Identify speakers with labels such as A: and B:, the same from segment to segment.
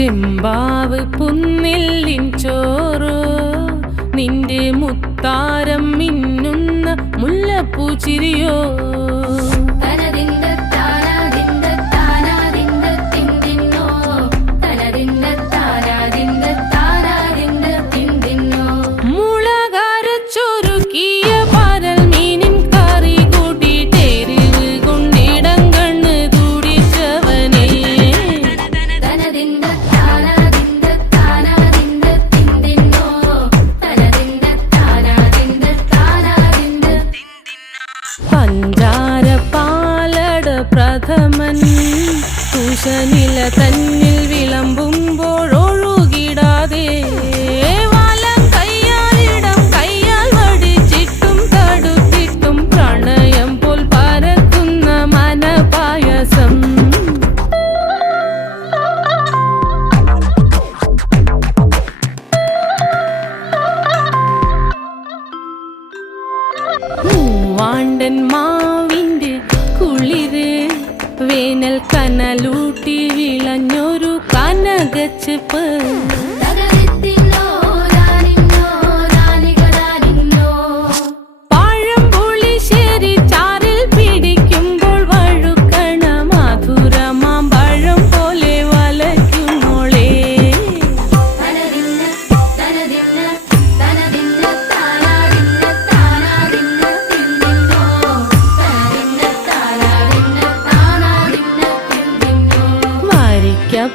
A: ചെമ്പാവ് പുന്നില്ലിൻ ചോറോ നിന്റെ മുത്താരം മിന്നുന്ന മുല്ലപ്പൂ ചിരിയോ?
B: തനതിന്ത താനാതിന്റെ താനാതിന്ത തിന്തിന്നോ? തനതിന്ത
A: തുഷനില തന്നിൽ വിളമ്പുമ്പോഴൊഴുകിടാതെ വലം മാവിന്റെ കുളിര് വേനൽ വിളഞ്ഞൊരു गचप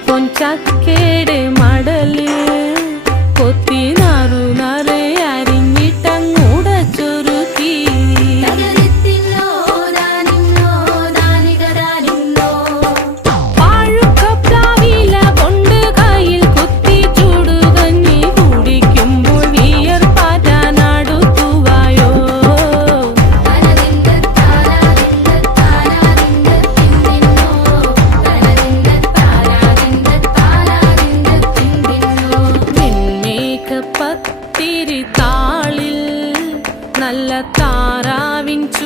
A: പൊൻചക്കേടെ മട తారావించు